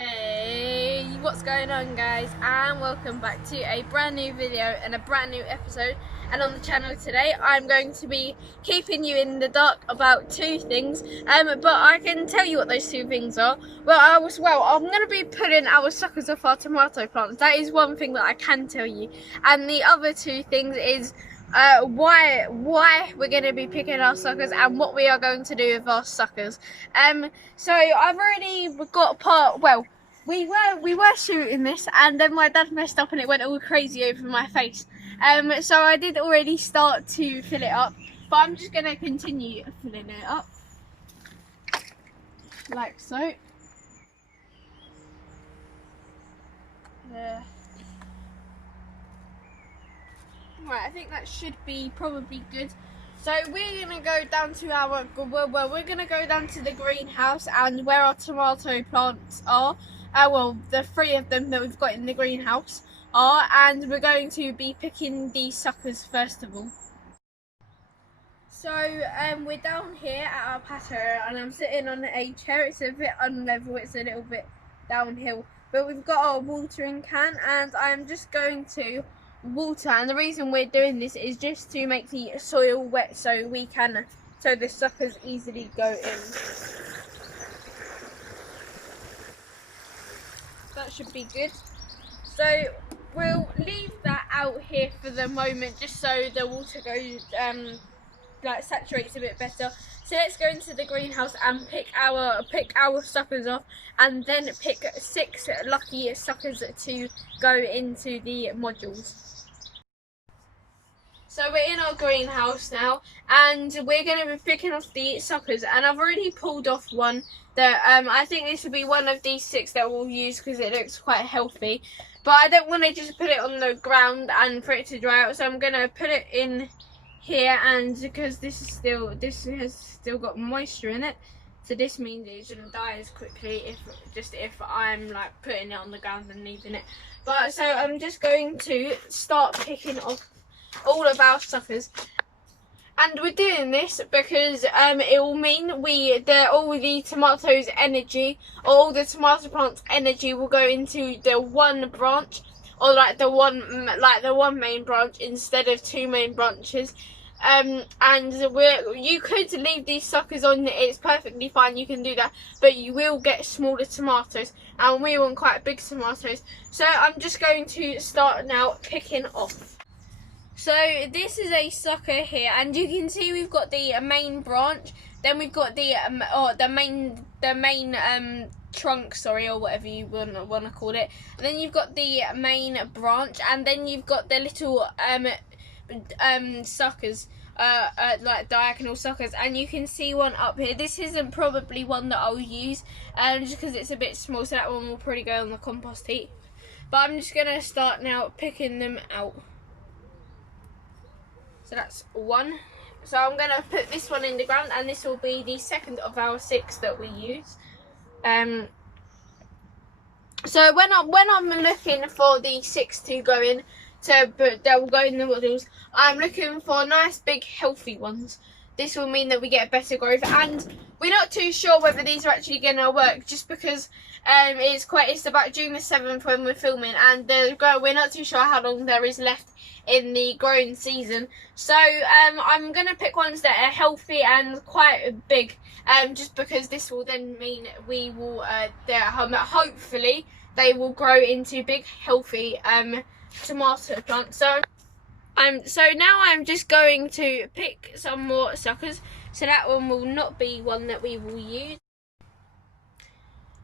Hey, what's going on, guys, and welcome back to a brand new video and a brand new episode. And on the channel today I'm going to be keeping you in the dark about two things, but I can tell you what those two things are. I'm going to be putting our suckers off our tomato plants. That is one thing that I can tell you, and the other two things is why we're going to be picking our suckers and what we are going to do with our suckers. So I've already got we were shooting this, and then my dad messed up and it went all crazy over my face. So I did already start to fill it up, but I'm just going to continue filling it up like so. Right, I think that should be probably good. So we're gonna go down to we're gonna go down to the greenhouse and where our tomato plants are. The three of them that we've got in the greenhouse are, and we're going to be picking the suckers first of all. So we're down here at our patio, and I'm sitting on a chair. It's a bit unlevel, it's a little bit downhill, but we've got our watering can, and I'm just going to water, and the reason we're doing this is just to make the soil wet so the suckers easily go in. That should be good. So we'll leave that out here for the moment just so the water goes saturates a bit better. So let's go into the greenhouse and pick our suckers off, and then pick 6 lucky suckers to go into the modules. So we're in our greenhouse now, and we're going to be picking off the suckers, and I've already pulled off one that I think this will be one of these 6 that we'll use because it looks quite healthy, but I don't want to just put it on the ground and for it to dry out, so I'm going to put it in here, and because this has still got moisture in it, so this means it shouldn't die as quickly if I'm like putting it on the ground and leaving it. But so I'm just going to start picking off all of our suckers, and we're doing this because it will mean all the tomatoes energy, or all the tomato plants energy, will go into the one branch, or the one main branch instead of 2 main branches. And you could leave these suckers on, it's perfectly fine, you can do that, but you will get smaller tomatoes, and we want quite big tomatoes. So I'm just going to start now picking off. So this is a sucker here, and you can see we've got the main branch, then we've got the main trunk, sorry, or whatever you want to call it, and then you've got the main branch, and then you've got the little suckers, like diagonal suckers, and you can see one up here. This isn't probably one that I'll use, just because it's a bit small, so that one will probably go on the compost heap. But I'm just gonna start now picking them out. So that's one. So I'm going to put this one in the ground, and this will be the second of our 6 that we use. So when I'm looking for the 6 to go in, that will go in the modules, I'm looking for nice big healthy ones. This will mean that we get better growth, and we're not too sure whether these are actually going to work, just because it's about June the 7th when we're filming, and we're not too sure how long there is left in the growing season. So I'm going to pick ones that are healthy and quite big, just because this will then mean we will hopefully they will grow into big healthy tomato plants. So now I'm just going to pick some more suckers, so that one will not be one that we will use.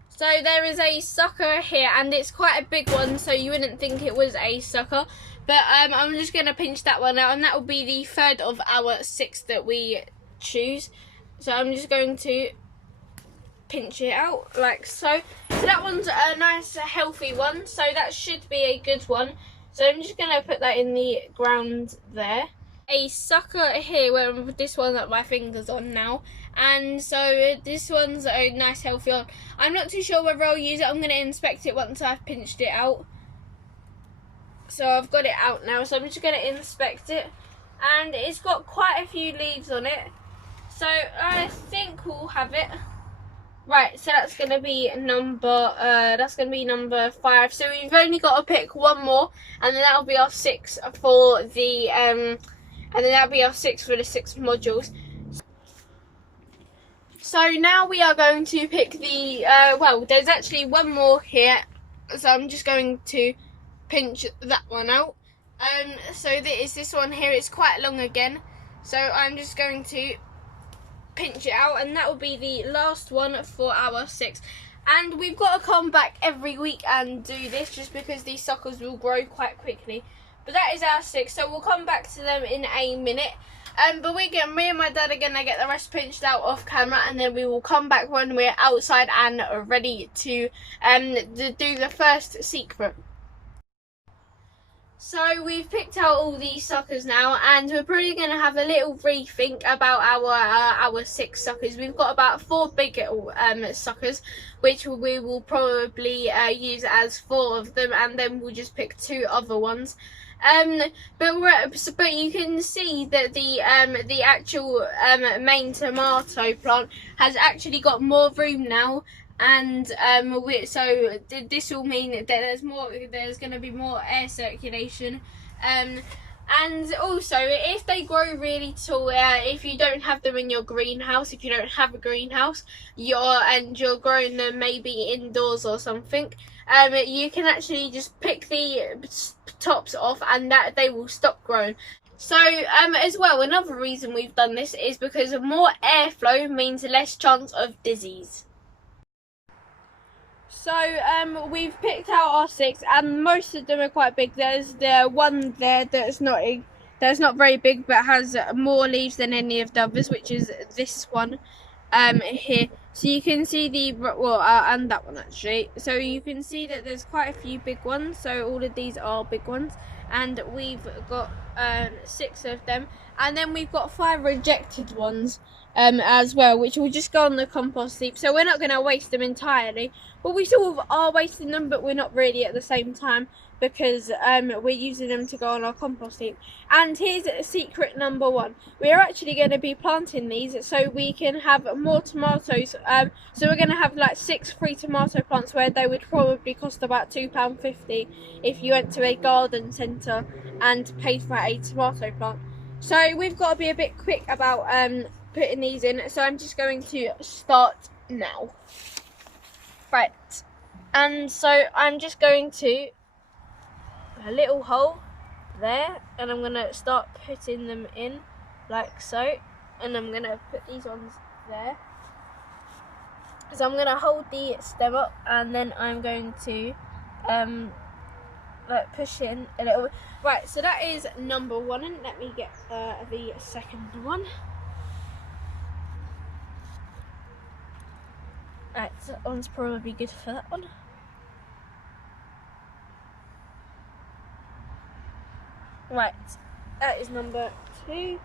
So there is a sucker here, and it's quite a big one, so you wouldn't think it was a sucker, but I'm just going to pinch that one out, and that will be the 3rd of our 6 that we choose. So I'm just going to pinch it out like so. So that one's a nice healthy one, so that should be a good one. So I'm just going to put that in the ground there. A sucker here, where this one that my finger's on now, and so this one's a nice healthy one. I'm not too sure whether I'll use it. I'm going to inspect it once I've pinched it out. So I've got it out now, so I'm just going to inspect it, and it's got quite a few leaves on it, so I think we'll have it. Right, so that's gonna be number 5. So we've only got to pick one more, and then that'll be our 6 for the and then that'll be our 6 for the 6 modules. So now we are going to pick the well, there's actually one more here, so I'm just going to pinch that one out. So there is this one here. It's quite long again, so I'm just going to pinch it out, and that will be the last one for our 6. And we've got to come back every week and do this, just because these suckers will grow quite quickly. But that is our 6, so we'll come back to them in a minute. But me and my dad are gonna get the rest pinched out off camera, and then we will come back when we're outside and ready to do the first secret. So we've picked out all these suckers now, and we're probably going to have a little rethink about our 6 suckers. We've got about 4 big suckers, which we will probably use as 4 of them, and then we'll just pick 2 other ones. But you can see that the actual main tomato plant has actually got more room now. And so this will mean that there's going to be more air circulation, and also if they grow really tall, if you don't have them in your greenhouse, if you don't have a greenhouse, you're growing them maybe indoors or something, you can actually just pick the tops off, and that they will stop growing. So as well, another reason we've done this is because more airflow means less chance of disease. So we've picked out our 6, and most of them are quite big. There's the one there that's not very big, but has more leaves than any of the others, which is this one here. So you can see and that one actually. So you can see that there's quite a few big ones. So all of these are big ones, and we've got 6 of them, and then we've got 5 rejected ones as well, which will just go on the compost heap. So we're not going to waste them entirely. Well, we sort of are wasting them, but we're not really at the same time, because we're using them to go on our compost heap. And here's secret number 1. We're actually going to be planting these so we can have more tomatoes. So we're going to have like 6 free tomato plants, where they would probably cost about £2.50 if you went to a garden centre and paid for a tomato plant. So we've got to be a bit quick about putting these in, so I'm just going to start now. Right, and so I'm just going to a little hole there, and I'm going to start putting them in like so, and I'm going to put these ones there. So I'm going to hold the stem up, and then I'm going to like push in a little bit. Right, so that is number 1, and let me get the second one. Right, so that one's probably good for that one. Right, that is number 2.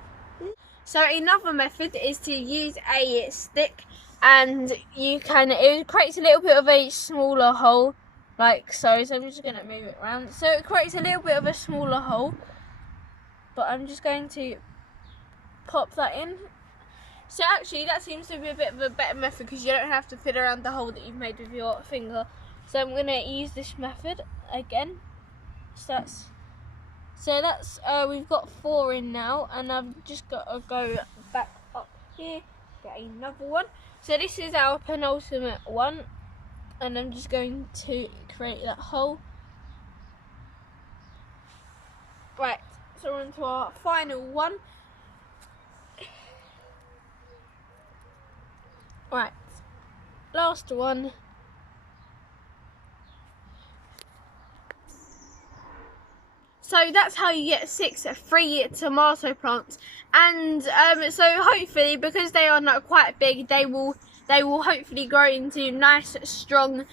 So another method is to use a stick, and it creates a little bit of a smaller hole, like so. So I'm just going to move it around. So it creates a little bit of a smaller hole, but I'm just going to pop that in. So actually that seems to be a bit of a better method, because you don't have to fiddle around the hole that you've made with your finger. So I'm going to use this method again. So that's we've got 4 in now, and I've just got to go back up here, get another one. So this is our penultimate one, and I'm just going to create that hole. Right, so we're on to our final one. Right, last one. So that's how you get 6 free tomato plants, and so hopefully, because they are not quite big, they will hopefully grow into nice strong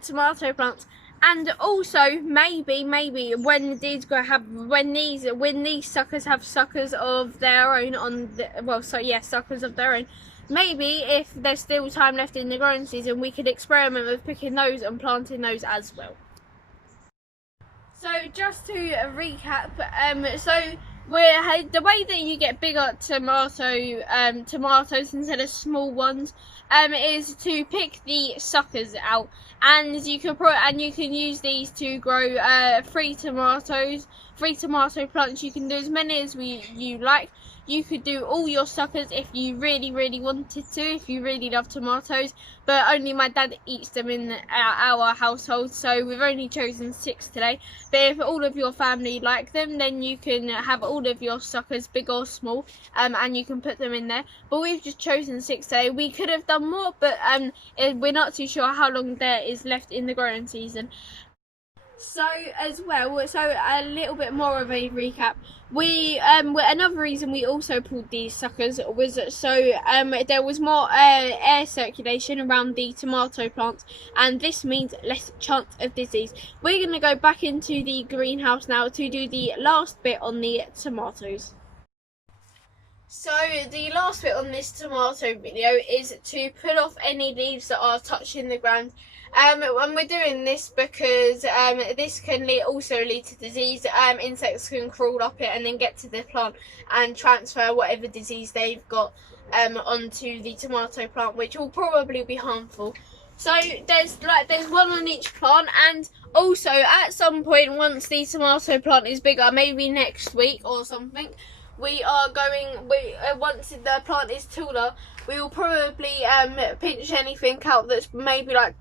tomato plants. And also maybe when these suckers have suckers of their own suckers of their own, maybe if there's still time left in the growing season, we could experiment with picking those and planting those as well. So just to recap, so the way that you get bigger tomatoes instead of small ones is to pick the suckers out, and you can use these to grow three tomato plants. You can do as many as you like. You could do all your suckers if you really wanted to, if you really love tomatoes, but only my dad eats them in our household, so we've only chosen 6 today. But if all of your family like them, then you can have all of your suckers, big or small, and you can put them in there. But we've just chosen 6 today. We could have done more, but we're not too sure how long there is left in the growing season. So a little bit more of a recap. Another reason we also pulled these suckers was so there was more air circulation around the tomato plants, and this means less chance of disease. We're going to go back into the greenhouse now to do the last bit on the tomatoes. So the last bit on this tomato video is to pull off any leaves that are touching the ground. And we're doing this because this can also lead to disease. Insects can crawl up it and then get to the plant and transfer whatever disease they've got onto the tomato plant, which will probably be harmful. So there's one on each plant, and also at some point once the tomato plant is bigger, maybe next week or something, once the plant is taller, we will probably pinch anything out that's maybe like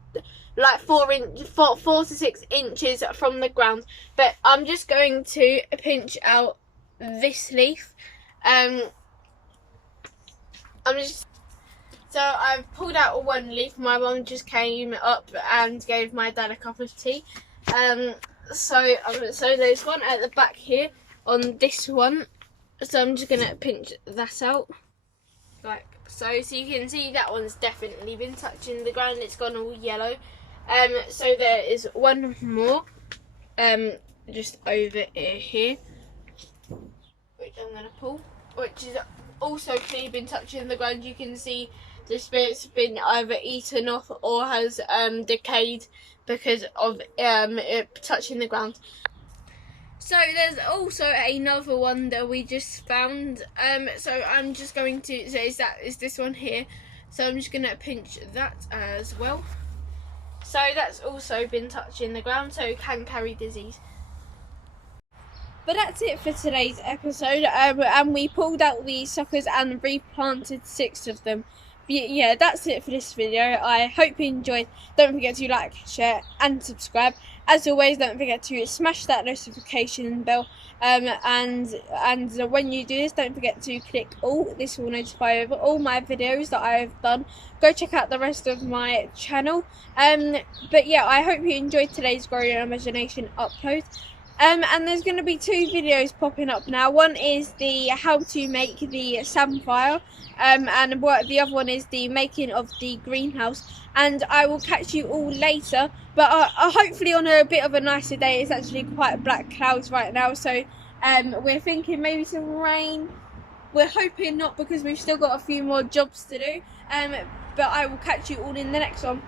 4 to 6 inches from the ground. But I'm just going to pinch out this leaf. So I've pulled out one leaf. My mum just came up and gave my dad a cup of tea. So there's one at the back here on this one. So I'm just gonna pinch that out, like so. So you can see that one's definitely been touching the ground. It's gone all yellow. So there is one more, just over here, which I'm gonna pull, which is also clearly been touching the ground. You can see the spirit's been either eaten off or has decayed because of it touching the ground. So there's also another one that we just found. So I'm just going to, so is this one here. So I'm just gonna pinch that as well. So that's also been touching the ground, so it can carry disease. But that's it for today's episode. And we pulled out the suckers and replanted 6 of them. Yeah, that's it for this video. I hope you enjoyed. Don't forget to like, share and subscribe. As always, don't forget to smash that notification bell, and when you do this, don't forget to click all. This will notify you of all my videos that I've done. Go check out the rest of my channel. But yeah, I hope you enjoyed today's Grow Your Imagination upload. And there's going to be 2 videos popping up now. One is the how to make the samphire, and the other one is the making of the greenhouse. And I will catch you all later, but hopefully on a bit of a nicer day. It's actually quite black clouds right now, so we're thinking maybe some rain. We're hoping not, because we've still got a few more jobs to do. But I will catch you all in the next one.